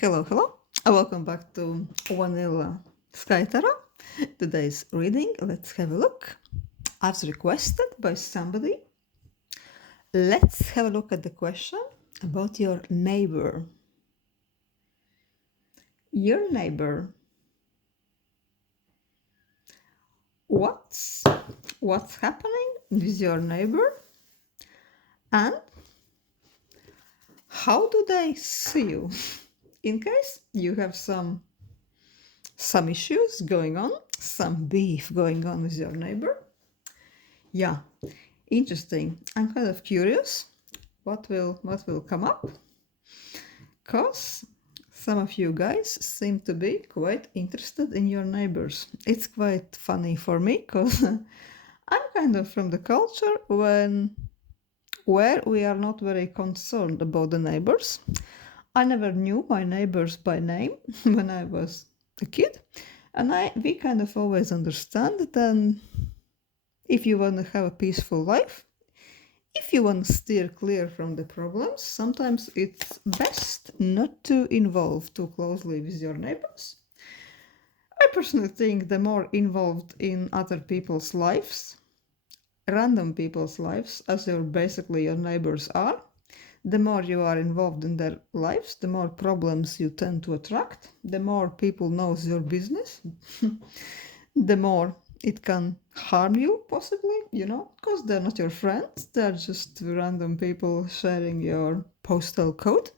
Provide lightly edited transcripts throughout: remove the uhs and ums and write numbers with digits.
Hello, hello. Welcome back to Vanilla Sky Tarot. Today's reading, let's have a look. As requested by somebody, let's have a look at the question about your neighbor. Your neighbor. What's happening with your neighbor? And how do they see you? In case you have some issues going on, some beef going on with your neighbor. Yeah, interesting. I'm kind of curious what will come up, because some of you guys seem to be quite interested in your neighbors. It's quite funny for me because I'm kind of from the culture where we are not very concerned about the neighbors. I never knew my neighbors by name when I was a kid, and we kind of always understand that if you want to have a peaceful life, if you want to steer clear from the problems, sometimes it's best not to involve too closely with your neighbors. I personally think the more involved in other people's lives, random people's lives, as basically your neighbors are, the more you are involved in their lives, the more problems you tend to attract, the more people knows your business, the more it can harm you, possibly, because they're not your friends, they're just random people sharing your postal code.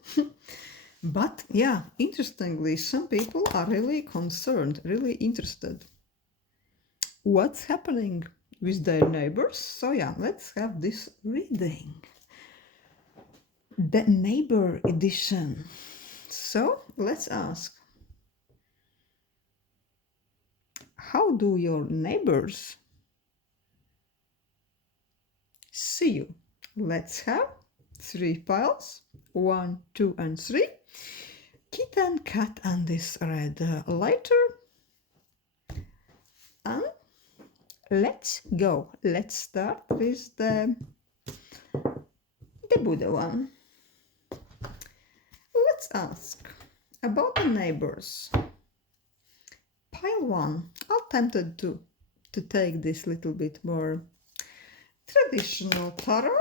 But yeah, interestingly, some people are really concerned, really interested. What's happening with their neighbors? So yeah, let's have this reading. The neighbor edition. So let's ask, how do your neighbors see you? Let's have 3 piles, 1, 2, and 3. Kitten, cat, and this red lighter. And let's go. Let's start with the Buddha one. Let's ask about the neighbors. Pile 1. I'm tempted to take this little bit more traditional tarot.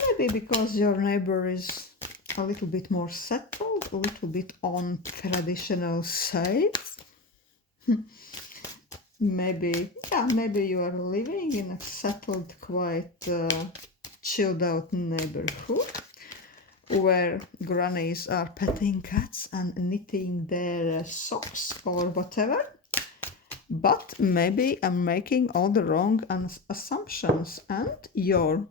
Maybe because your neighbor is a little bit more settled, a little bit on traditional side. Maybe you are living in a settled, quite chilled out neighborhood where grannies are petting cats and knitting their socks or whatever. But maybe I'm making all the wrong assumptions, and your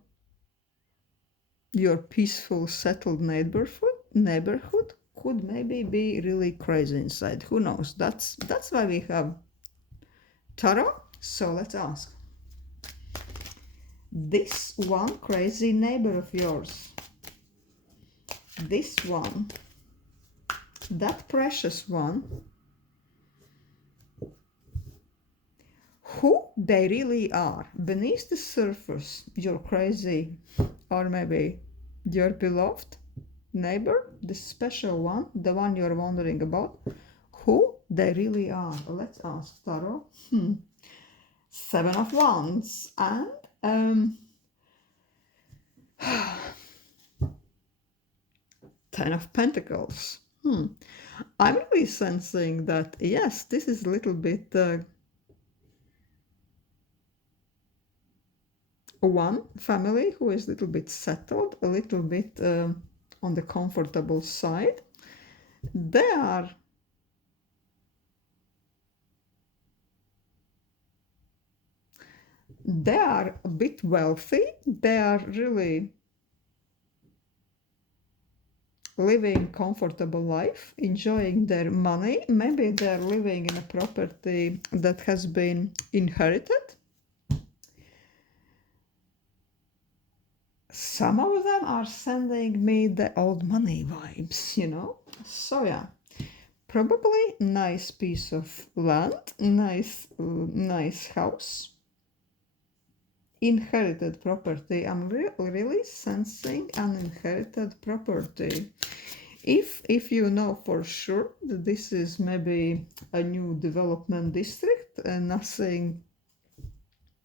peaceful, settled neighborhood could maybe be really crazy inside. Who knows? That's why we have tarot. So let's ask. This one crazy neighbor of yours, this one, that precious one, who they really are beneath the surface, your crazy, or maybe your beloved neighbor, the special one, the one you're wondering about, who they really are. Let's ask tarot. 7 of Wands and 10 of Pentacles. I'm really sensing that, yes, this is a little bit one family who is a little bit settled, a little bit on the comfortable side. They are a bit wealthy. They are really living comfortable life, enjoying their money. Maybe they're living in a property that has been inherited. Some of them are sending me the old money vibes, So yeah, probably nice piece of land, nice house, inherited property. I'm really sensing an inherited property. If you know for sure that this is maybe a new development district and nothing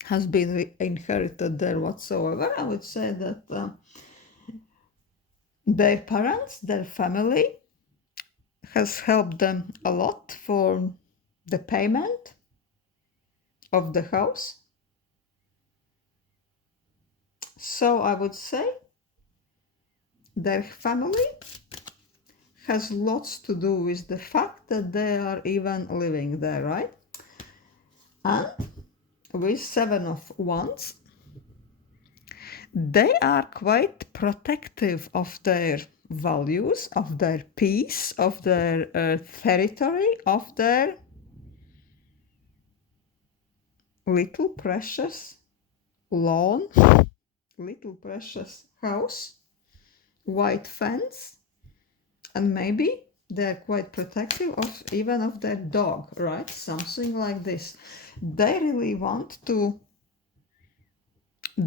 has been inherited there whatsoever, I would say that their parents, their family has helped them a lot for the payment of the house. So I would say their family has lots to do with the fact that they are even living there, right? And with Seven of Wands, they are quite protective of their values, of their peace, of their territory, of their little precious lawn, little precious house, white fence, and maybe they're quite protective of even of their dog, right? Something like this. They really want to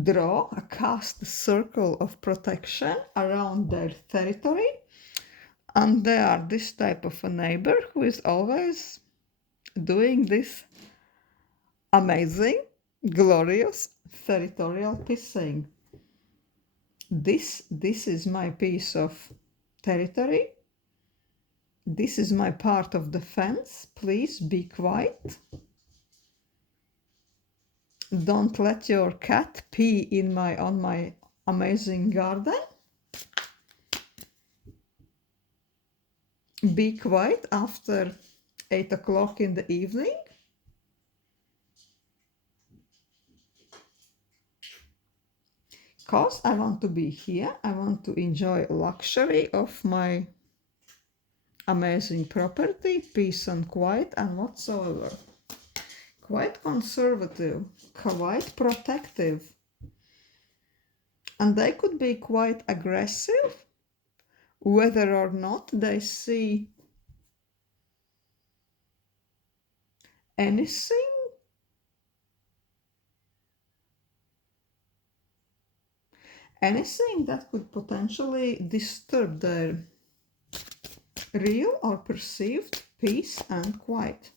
draw a cast circle of protection around their territory, and they are this type of a neighbor who is always doing this amazing, glorious territorial pissing. This is my piece of territory. This is my part of the fence. Please be quiet. Don't let your cat pee on my amazing garden. Be quiet after 8 o'clock in the evening. Because I want to be here. I want to enjoy luxury of my amazing property, peace and quiet and whatsoever. Quite conservative, quite protective. And they could be quite aggressive, whether or not they see anything that could potentially disturb their real or perceived peace and quiet.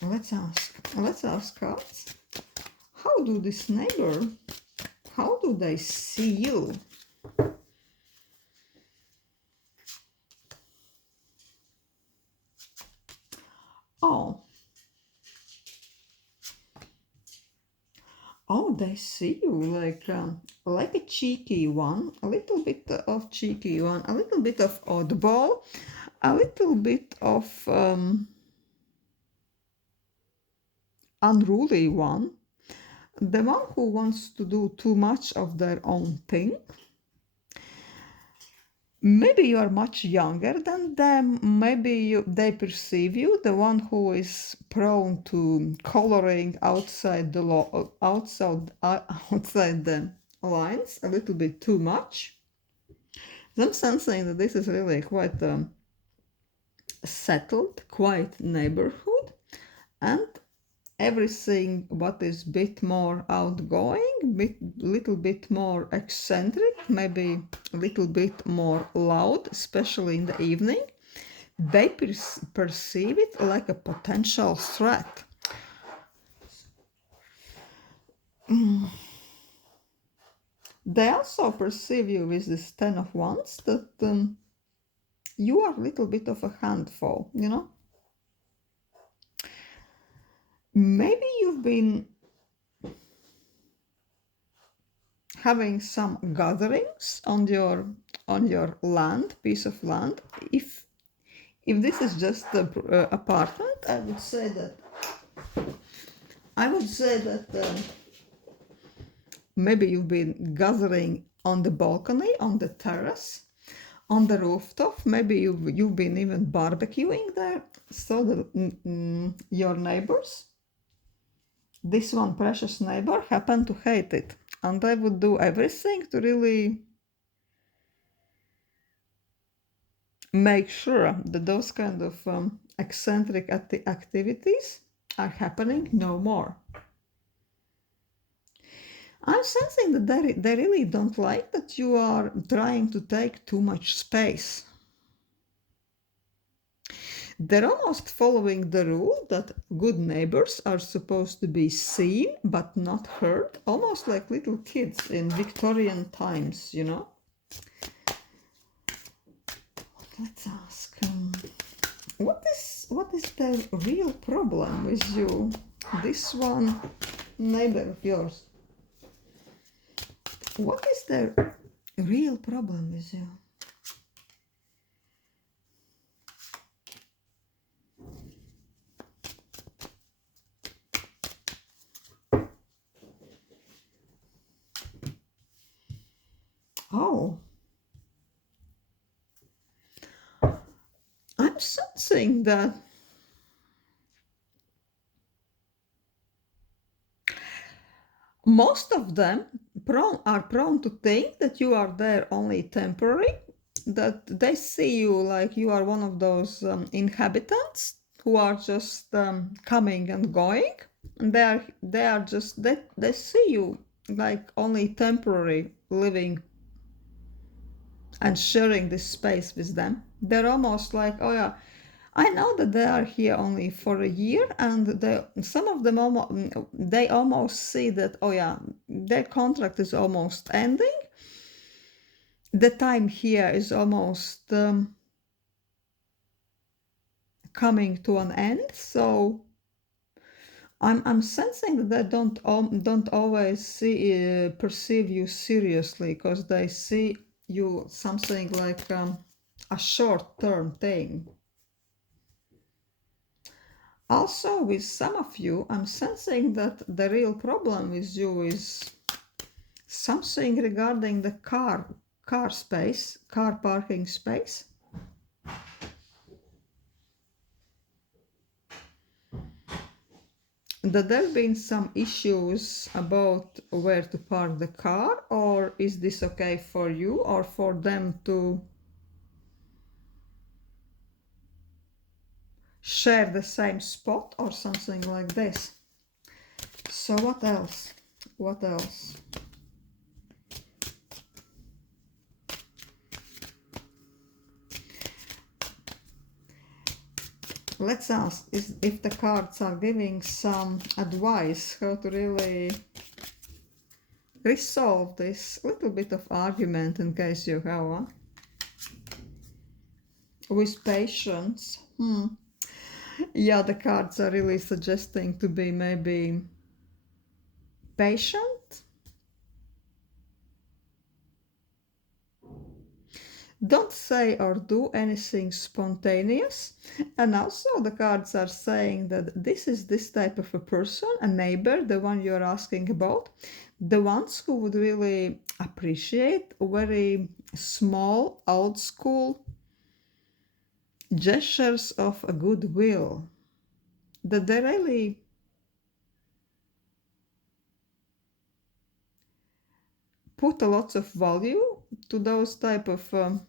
Let's ask cards. How do this neighbor, how do they see you? Oh, they see you like a cheeky one, a little bit of cheeky one, a little bit of oddball, a little bit of unruly one, the one who wants to do too much of their own thing. Maybe you are much younger than them. Maybe they perceive you, the one who is prone to coloring outside the outside the lines a little bit too much. I'm sensing that this is really quite a settled, quiet neighborhood, and everything what is bit more outgoing, little bit more eccentric, maybe a little bit more loud, especially in the evening, they perceive it like a potential threat. They also perceive you with this Ten of Wands that you are a little bit of a handful, you know? Maybe you've been having some gatherings on your land, piece of land. If this is just the apartment, I would say that maybe you've been gathering on the balcony, on the terrace, on the rooftop. Maybe you've been even barbecuing there. So your neighbors, this one precious neighbor, happened to hate it, and they would do everything to really make sure that those kind of eccentric activities are happening no more. I'm sensing that they really don't like that you are trying to take too much space. They're almost following the rule that good neighbors are supposed to be seen but not heard, almost like little kids in Victorian times, you know? Let's ask, what is the real problem with you? This one, neighbor of yours. What is the real problem with you? Oh, I'm sensing that most of them are prone to think that you are there only temporary, that they see you like you are one of those inhabitants who are just coming and going. And they are just they see you like only temporary living and sharing this space with them. They're almost like, oh yeah, I know that they are here only for a year, and some of them they almost see that, oh yeah, their contract is almost ending. The time here is almost coming to an end. So I'm sensing that they don't always perceive you seriously, because they see you something like a short-term thing. Also, with some of you, I'm sensing that the real problem with you is something regarding the car space, car parking space. That there have been some issues about where to park the car, or is this okay for you or for them to share the same spot or something like this? So what else? What else? Let's ask if the cards are giving some advice how to really resolve this little bit of argument, in case you have one. With patience. Yeah, the cards are really suggesting to be maybe patient. Don't say or do anything spontaneous. And also the cards are saying that this is this type of a person, a neighbor, the one you're asking about, the ones who would really appreciate very small, old school gestures of a goodwill. That they really put a lot of value to those type of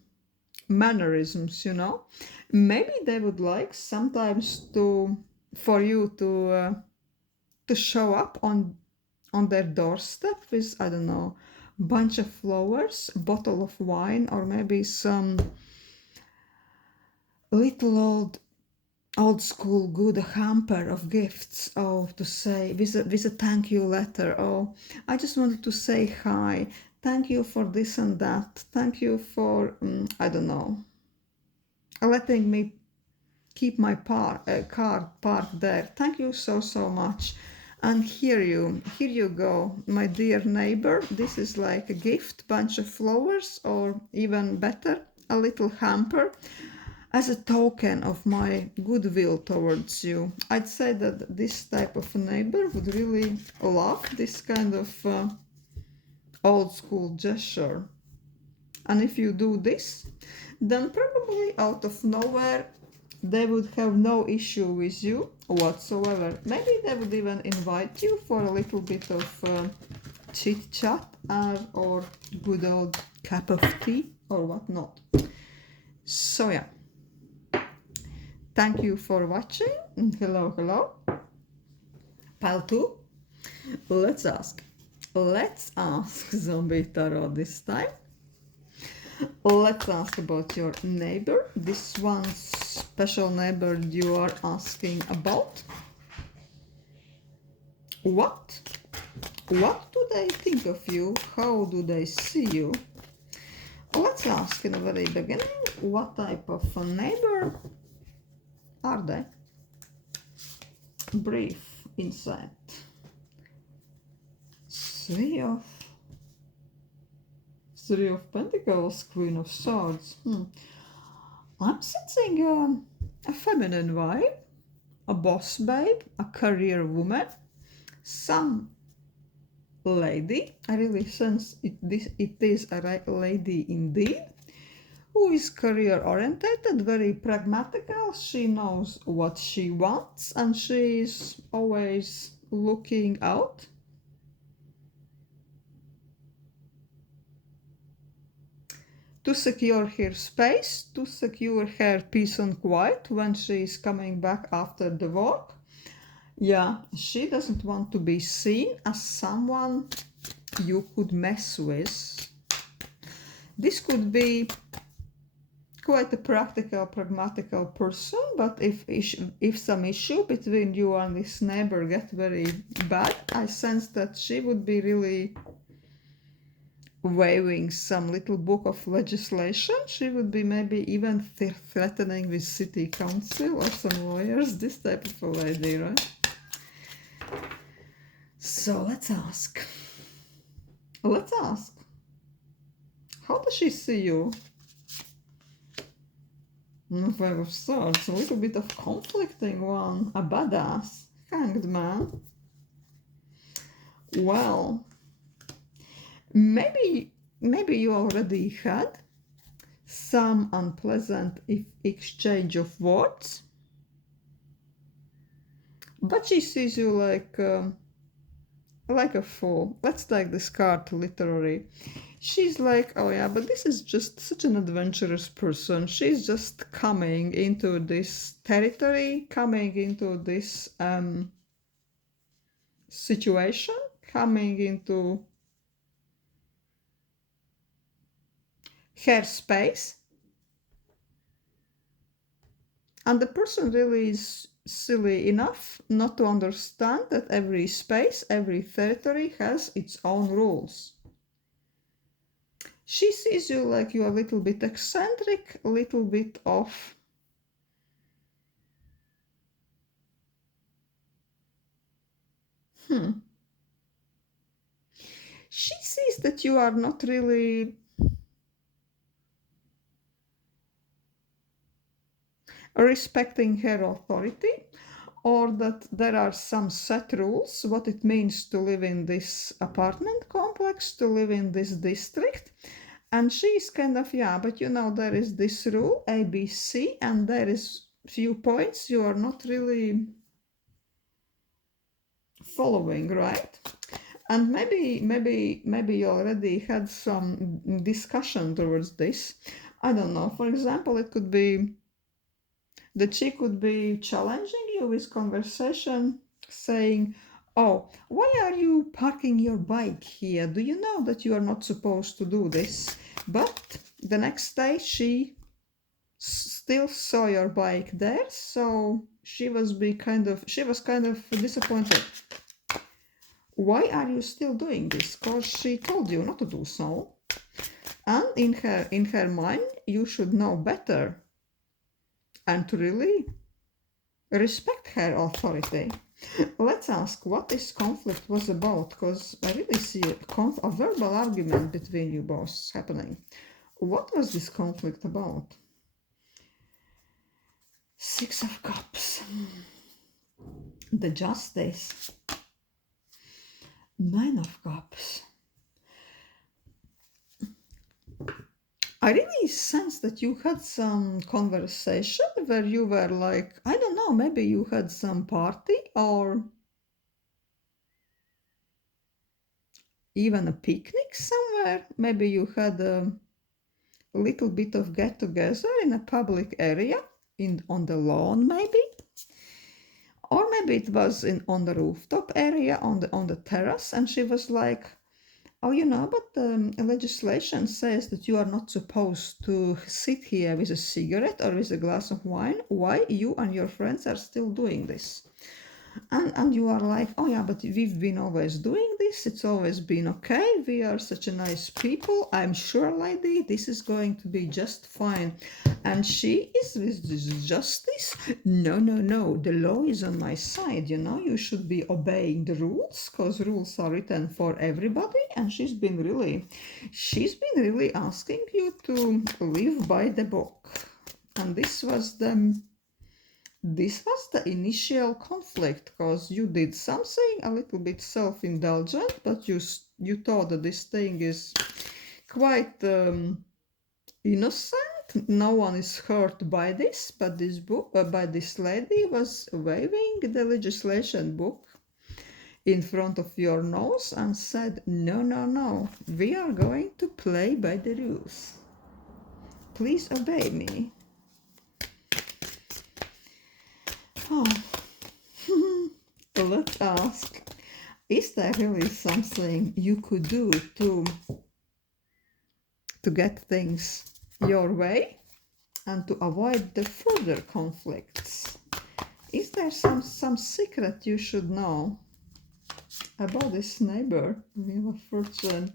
mannerisms, you know. Maybe they would like sometimes for you to show up on their doorstep with, I don't know, bunch of flowers, bottle of wine, or maybe some little old school good hamper of gifts, or to say with a thank you letter. Oh, I just wanted to say hi, thank you for this and that, thank you for I don't know, letting me keep my car parked there. Thank you so much. And here you go, my dear neighbor. This is like a gift, bunch of flowers, or even better, a little hamper, as a token of my goodwill towards you. I'd say that this type of a neighbor would really love this kind of old school gesture. And if you do this, then probably out of nowhere they would have no issue with you whatsoever. Maybe they would even invite you for a little bit of chit chat or good old cup of tea or whatnot. So yeah, thank you for watching. Hello. Pile 2. Let's ask, Let's ask Zombie Tarot this time. Let's ask about your neighbor. This one special neighbor you are asking about. What? What do they think of you? How do they see you? Let's ask in the very beginning, what type of a neighbor are they? Brief insight. Three of Pentacles, Queen of Swords. I'm sensing a feminine vibe, a boss babe, a career woman, some lady. I really sense it is a lady indeed, who is career oriented, very pragmatical. She knows what she wants and she is always looking out. To secure her space, to secure her peace and quiet when she is coming back after the work. Yeah, she doesn't want to be seen as someone you could mess with. This could be quite a practical, pragmatical person, but if some issue between you and this neighbor get very bad, I sense that she would be really waving some little book of legislation. She would be maybe even threatening with city council or some lawyers, this type of a lady, right? So let's ask. How does she see you? Five of Swords, a little bit of conflicting one, a badass, Hanged Man. Well, maybe you already had some unpleasant exchange of words, but she sees you like a fool. Let's take this card literally. She's like, oh yeah, but this is just such an adventurous person. She's just coming into this territory, coming into this situation, coming into her space. And the person really is silly enough not to understand that every space, every territory has its own rules. She sees you like you're a little bit eccentric, a little bit of She sees that you are not really respecting her authority, or that there are some set rules, what it means to live in this apartment complex, to live in this district. And she's kind of, yeah, but you know, there is this rule, ABC, and there is few points you are not really following, right? And maybe you already had some discussion towards this. I don't know. For example, it could be that she could be challenging you with conversation, saying, oh, why are you parking your bike here? Do you know that you are not supposed to do this? But the next day she still saw your bike there, so she was kind of disappointed. Why are you still doing this? Because she told you not to do so. And in her mind, you should know better and to really respect her authority. Let's ask what this conflict was about, because I really see a verbal argument between you both happening. What was this conflict about? Six of Cups. The Justice. Nine of Cups. I really sense that you had some conversation where you were like, I don't know, maybe you had some party or even a picnic somewhere. Maybe you had a little bit of get together in a public area, on the lawn maybe. Or maybe it was on the rooftop area, on the terrace, and she was like, Oh, you know, but legislation says that you are not supposed to sit here with a cigarette or with a glass of wine. Why you and your friends are still doing this? And you are like, oh yeah, but we've been always doing this, it's always been okay, we are such a nice people, I'm sure, lady, this is going to be just fine. And she is with this justice. No, no, no, the law is on my side, you know, you should be obeying the rules, because rules are written for everybody. And she's been really asking you to live by the book. And this was the initial conflict, because you did something a little bit self-indulgent, but you thought that this thing is quite innocent. No one is hurt by this, but by this lady was waving the legislation book in front of your nose and said, no, no, no, we are going to play by the rules. Please obey me. Oh. Let's ask, is there really something you could do to get things your way and to avoid the further conflicts? Is there some secret you should know about this neighbor? Wheel of Fortune,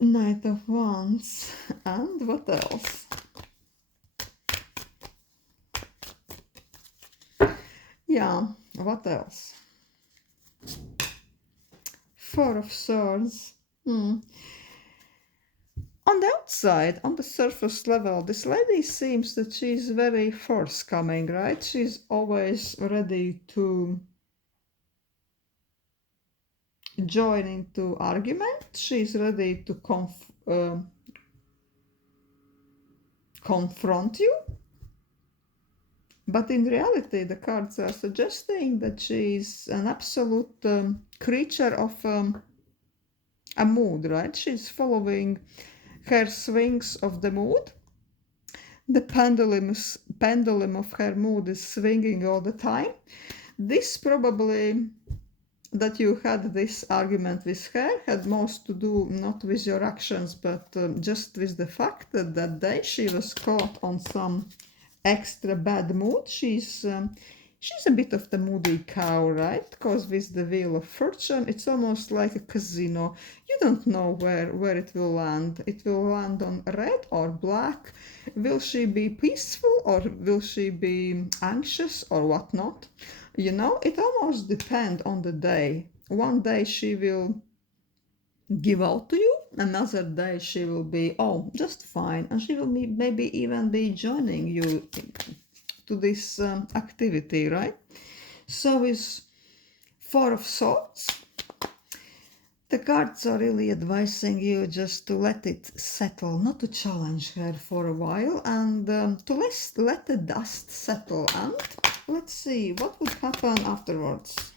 Knight of Wands, and what else? Yeah, what else? Four of Swords. On the outside, on the surface level, this lady seems that she's very forthcoming, right? She's always ready to join into argument. She's ready to confront you. But in reality, the cards are suggesting that she's an absolute creature of a mood, right? She's following her swings of the mood. The pendulum of her mood is swinging all the time. This probably, that you had this argument with her, had most to do not with your actions, but just with the fact that that day she was caught on some extra bad mood. She's a bit of the moody cow, right? Because with the Wheel of Fortune, it's almost like a casino. You don't know where it will land. It will land on red or black. Will she be peaceful or will she be anxious or whatnot? You know, it almost depends on the day. One day she will give out to you, another day she will be, oh, just fine, and she will maybe even be joining you to this activity, right? So with Four of Swords, the cards are really advising you just to let it settle, not to challenge her for a while, and to let the dust settle. And let's see what would happen afterwards.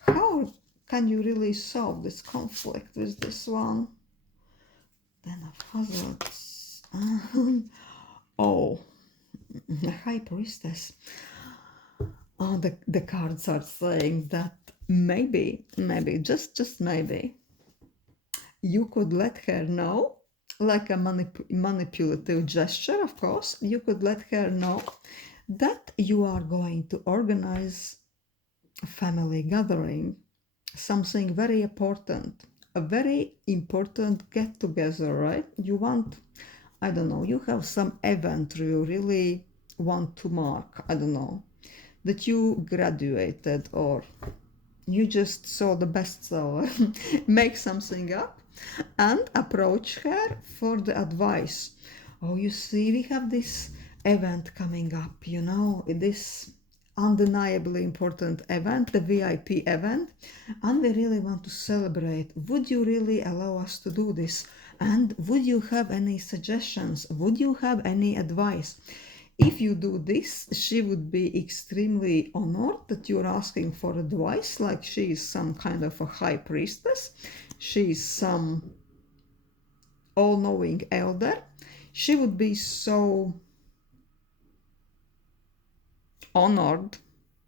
How can you really solve this conflict with this one? Ten of Hazards. Oh, the High Priestess. Oh, the cards are saying that maybe, just maybe, you could let her know, like a manipulative gesture, of course, you could let her know that you are going to organize a family gathering, something very important, a very important get together, right? You want, I don't know, you have some event you really want to mark, I don't know, that you graduated or you just saw the bestseller. Make something up and approach her for the advice. Oh, you see, we have this event coming up, you know, this undeniably important event, the VIP event, and we really want to celebrate. Would you really allow us to do this? And would you have any suggestions? Would you have any advice? If you do this, she would be extremely honored that you're asking for advice, like she is some kind of a high priestess. She is some all-knowing elder. She would be so honored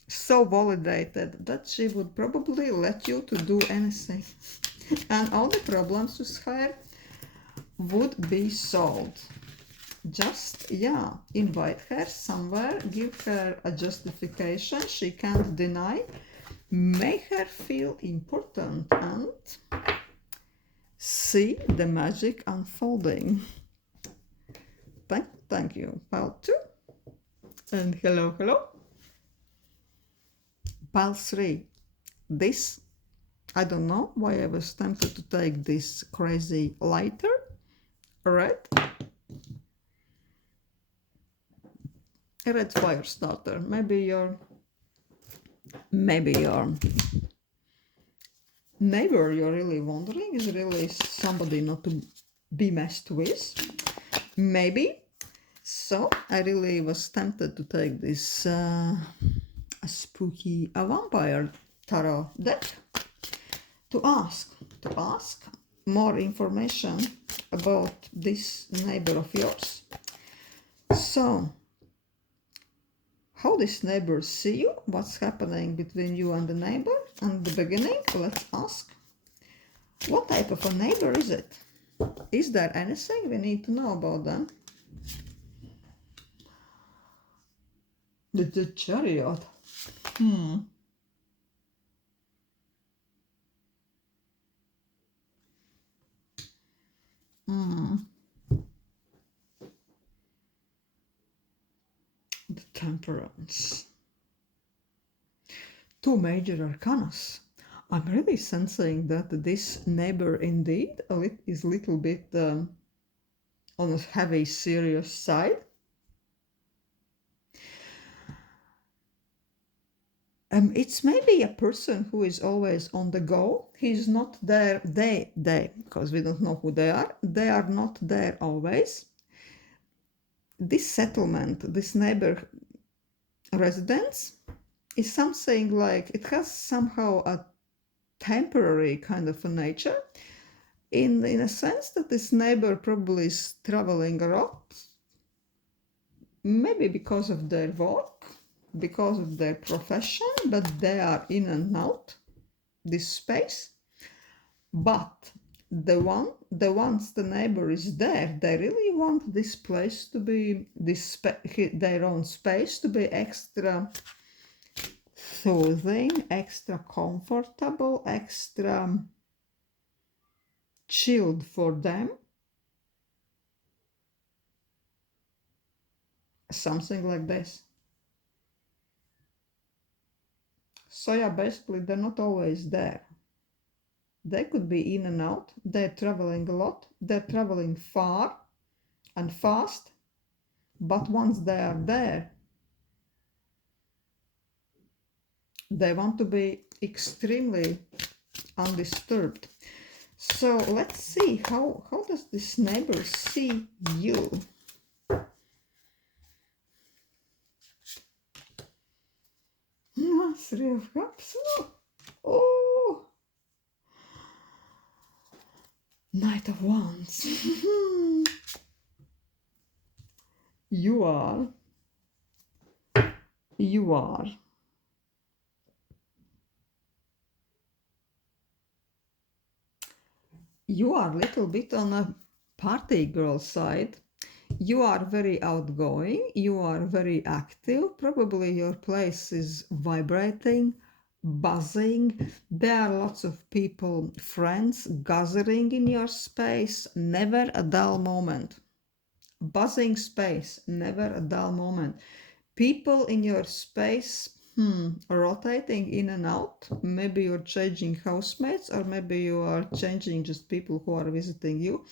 so validated that she would probably let you to do anything. And all the problems with her would be solved. Just, yeah, invite her somewhere, give her a justification she can't deny, make her feel important, and see the magic unfolding. Thank you, pile 2. And hello, hello. Pile 3. This, I don't know why I was tempted to take this crazy lighter, red. A red fire starter. Maybe your neighbor you're really wondering is really somebody not to be messed with. Maybe. So I really was tempted to take this a vampire tarot deck to ask more information about this neighbor of yours. So, how this neighbor see you, what's happening between you and the neighbor, and the beginning, let's ask, what type of a neighbor is it? Is there anything we need to know about them? The chariot. The temperance. 2 major arcanas. I'm really sensing that this neighbor indeed is a little bit on a heavy, serious side. It's maybe a person who is always on the go. He's not there, they, because we don't know who they are not there always. This settlement, this neighbor residence is something like, it has somehow a temporary kind of a nature, in a sense that this neighbor probably is traveling a lot, maybe because of their work, because of their profession, but they are in and out this space. But once the neighbor is there, they really want this place to be, their own space to be extra soothing, extra comfortable, extra chilled for them. Something like this. So yeah, basically they're not always there. They could be in and out. They're traveling a lot. They're traveling far and fast. But once they are there, they want to be extremely undisturbed. So let's see, how does this neighbor see you? Three of Cups. Oh, Knight of Wands. You are a little bit on a party girl side. You are very outgoing, you are very active, probably your place is vibrating, buzzing. There are lots of people, friends, gathering in your space, never a dull moment. Buzzing space, never a dull moment. People in your space, rotating in and out. Maybe you're changing housemates, or maybe you are changing just people who are visiting you.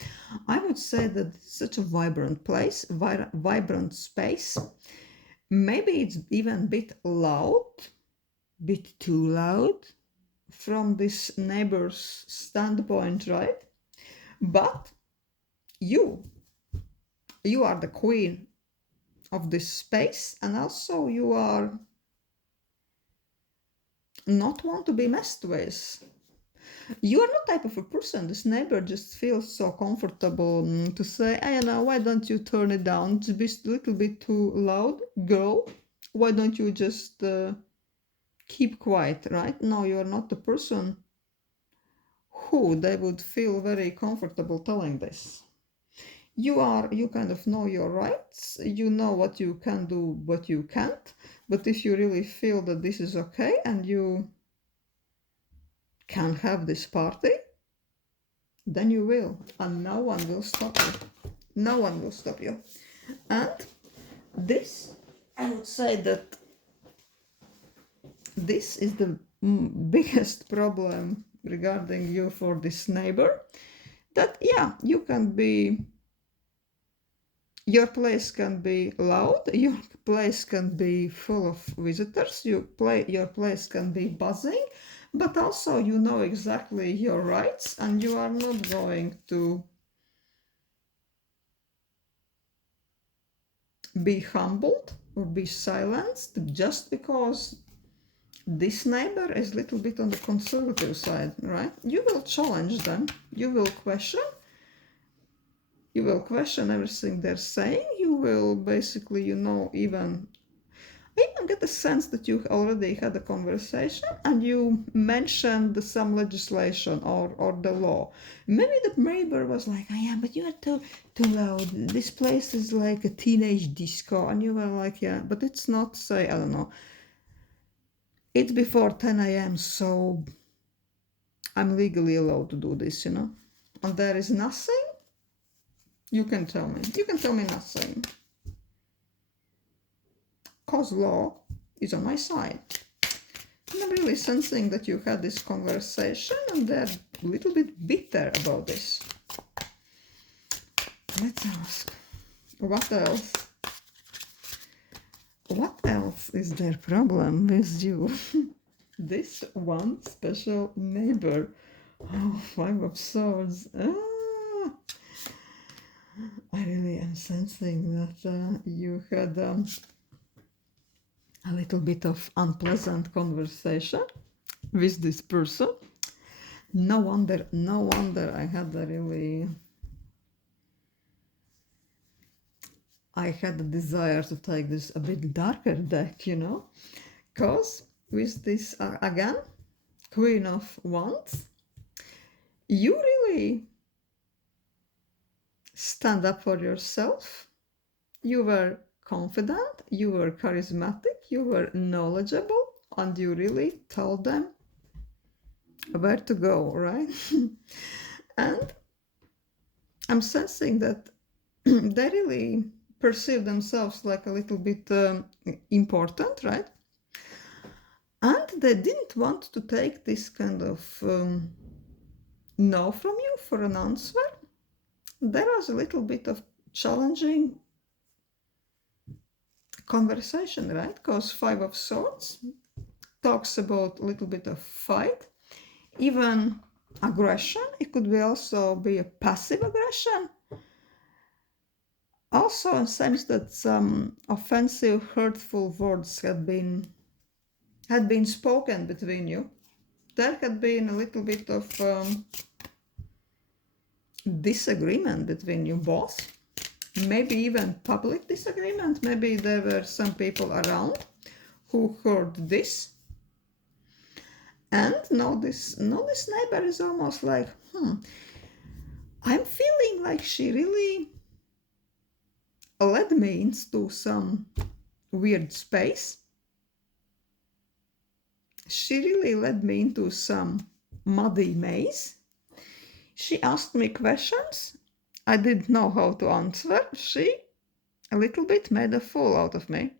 I would say that it's such a vibrant place, vibrant space. Maybe it's even a bit loud, bit too loud from this neighbor's standpoint, right? But you are the queen of this space, and also you are not want to be messed with. You are not type of a person. This neighbor just feels so comfortable to say, I don't know, why don't you turn it down? It's a little bit too loud, girl. Why don't you just keep quiet, right? No, you're not the person who they would feel very comfortable telling this. You kind of know your rights, you know what you can do, what you can't, but if you really feel that this is okay and you can have this party, then you will, and no one will stop you. No one will stop you. And this, I would say that this is the biggest problem regarding you for this neighbor, that yeah, you can be, your place can be loud, your place can be full of visitors, your place can be buzzing, but also you know exactly your rights and you are not going to be humbled or be silenced just because this neighbor is a little bit on the conservative side, right? You will challenge them, you will question everything they're saying. You will basically, I even get the sense that you already had a conversation and you mentioned some legislation or the law. Maybe the neighbor was like, oh, yeah, but you are too loud. This place is like a teenage disco. And you were like, yeah, but it's not, say, I don't know. It's before 10 a.m., so I'm legally allowed to do this, And there is nothing you can tell me. You can tell me nothing. Cause law is on my side. And I'm really sensing that you had this conversation and they're a little bit bitter about this. Let's ask, what else? What else is their problem with you? This one special neighbor. Oh, 5 of Swords. I really am sensing that you had a little bit of unpleasant conversation with this person. No wonder I had a desire to take this a bit darker deck, because with this, again, Queen of Wands, you really stand up for yourself. You were confident, you were charismatic, you were knowledgeable, and you really told them where to go, right? And I'm sensing that they really perceive themselves like a little bit important, right? And they didn't want to take this kind of no from you for an answer. There was a little bit of challenging conversation, right? Because 5 of Swords talks about a little bit of fight, even aggression. It could be also be a passive aggression. Also a sense that some offensive, hurtful words had been spoken between you. There had been a little bit of disagreement between you both. Maybe even public disagreement. Maybe there were some people around who heard this. And now this neighbor is almost like, I'm feeling like she really led me into some weird space. She really led me into some muddy maze. She asked me questions I didn't know how to answer. She a little bit made a fool out of me.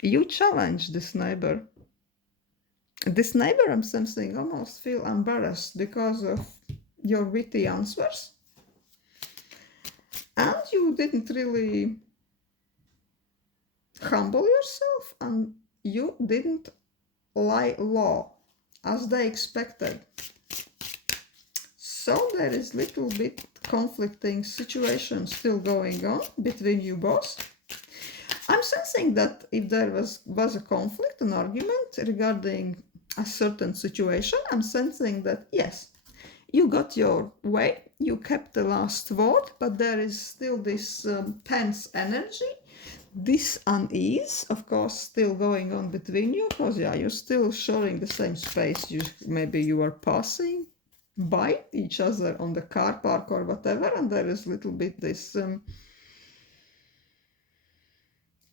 You challenged this neighbor. This neighbor, I'm sensing, almost feel embarrassed because of your witty answers. And you didn't really humble yourself, and you didn't lie low as they expected. So there is little bit conflicting situation still going on between you both. I'm sensing that if there was a conflict, an argument regarding a certain situation, I'm sensing that yes, you got your way, you kept the last word, but there is still this tense energy this unease, of course, still going on between you, because yeah, you're still sharing the same space. Maybe you are passing by each other on the car park or whatever, and there is a little bit this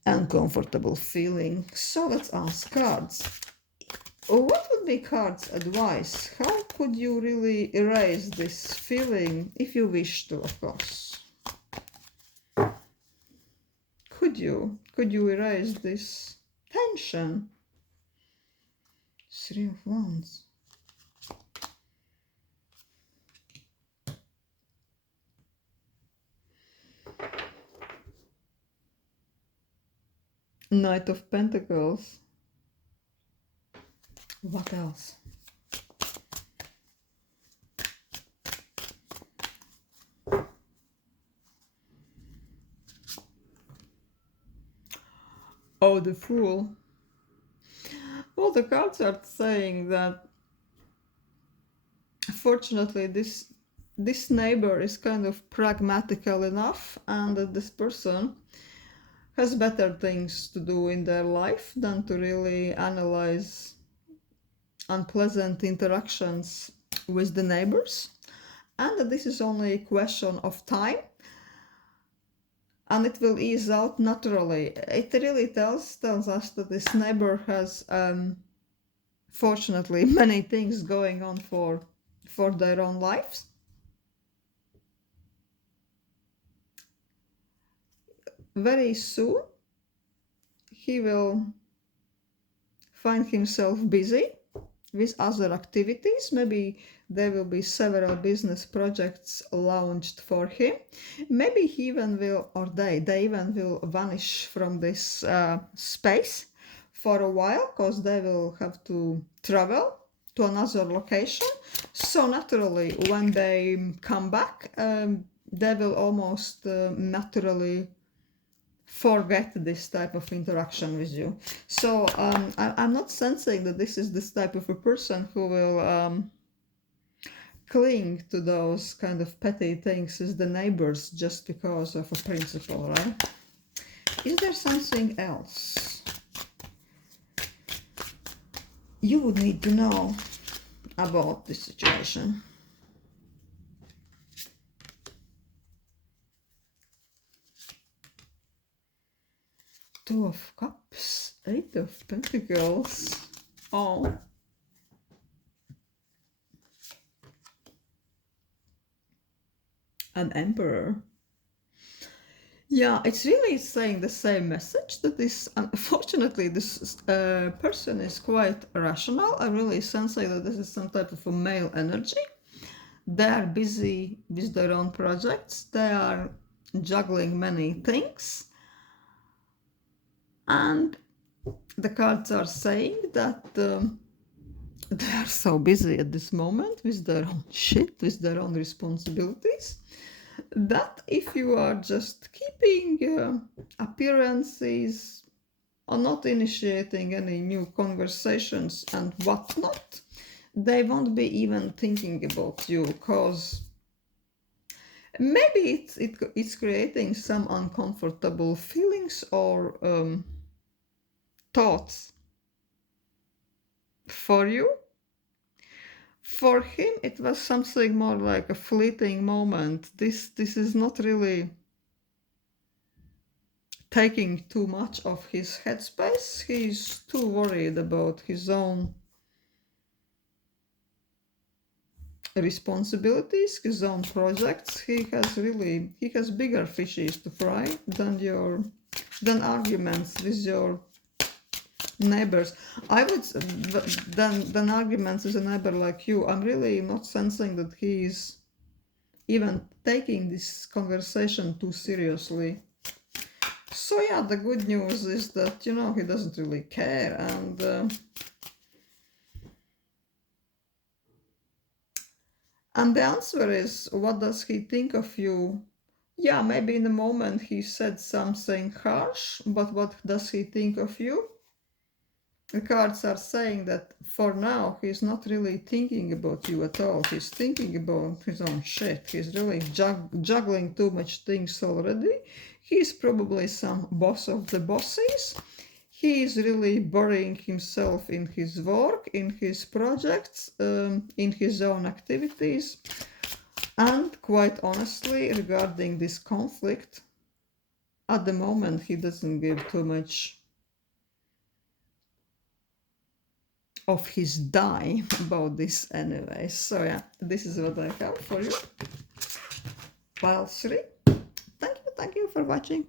uncomfortable feeling. So let's ask cards. What would be cards' advice? How could you really erase this feeling if you wish to, of course? Could you erase this tension? Three of Wands. Knight of Pentacles. What else? Oh, the Fool. Well, the cards are saying that fortunately this neighbor is kind of pragmatical enough, and that this person has better things to do in their life than to really analyze unpleasant interactions with the neighbors, and that this is only a question of time and it will ease out naturally. It really tells us that this neighbor has fortunately many things going on for their own lives. Very soon he will find himself busy with other activities. Maybe there will be several business projects launched for him. Maybe he even will, or they even will vanish from this space for a while, because they will have to travel to another location. So naturally, when they come back, they will almost naturally forget this type of interaction with you. So I'm not sensing that this is this type of a person who will cling to those kind of petty things as the neighbors just because of a principle, right? Is there something else you would need to know about this situation? Two of Cups, Eight of Pentacles. Oh. An Emperor. Yeah, it's really saying the same message, that this, unfortunately, this person is quite rational. I really sensing that this is some type of a male energy. They are busy with their own projects. They are juggling many things. And the cards are saying that they are so busy at this moment with their own shit, with their own responsibilities, that if you are just keeping appearances or not initiating any new conversations and whatnot, they won't be even thinking about you, because maybe it's creating some uncomfortable feelings or thoughts for you. For him, it was something more like a fleeting moment. This is not really taking too much of his headspace. He's too worried about his own responsibilities, his own projects. He has bigger fishes to fry than arguments with your neighbors. I would than arguments with a neighbor like you. I'm really not sensing that he's even taking this conversation too seriously. So yeah, the good news is that, he doesn't really care, and the answer is, what does he think of you? Yeah, maybe in the moment he said something harsh, but what does he think of you? The cards are saying that for now he's not really thinking about you at all. He's thinking about his own shit. He's really juggling too much things already. He's probably some boss of the bosses. He is really burying himself in his work, in his projects, in his own activities. And quite honestly, regarding this conflict, at the moment he doesn't give too much of his die about this anyway. So yeah, this is what I have for you. Pile 3. Thank you for watching.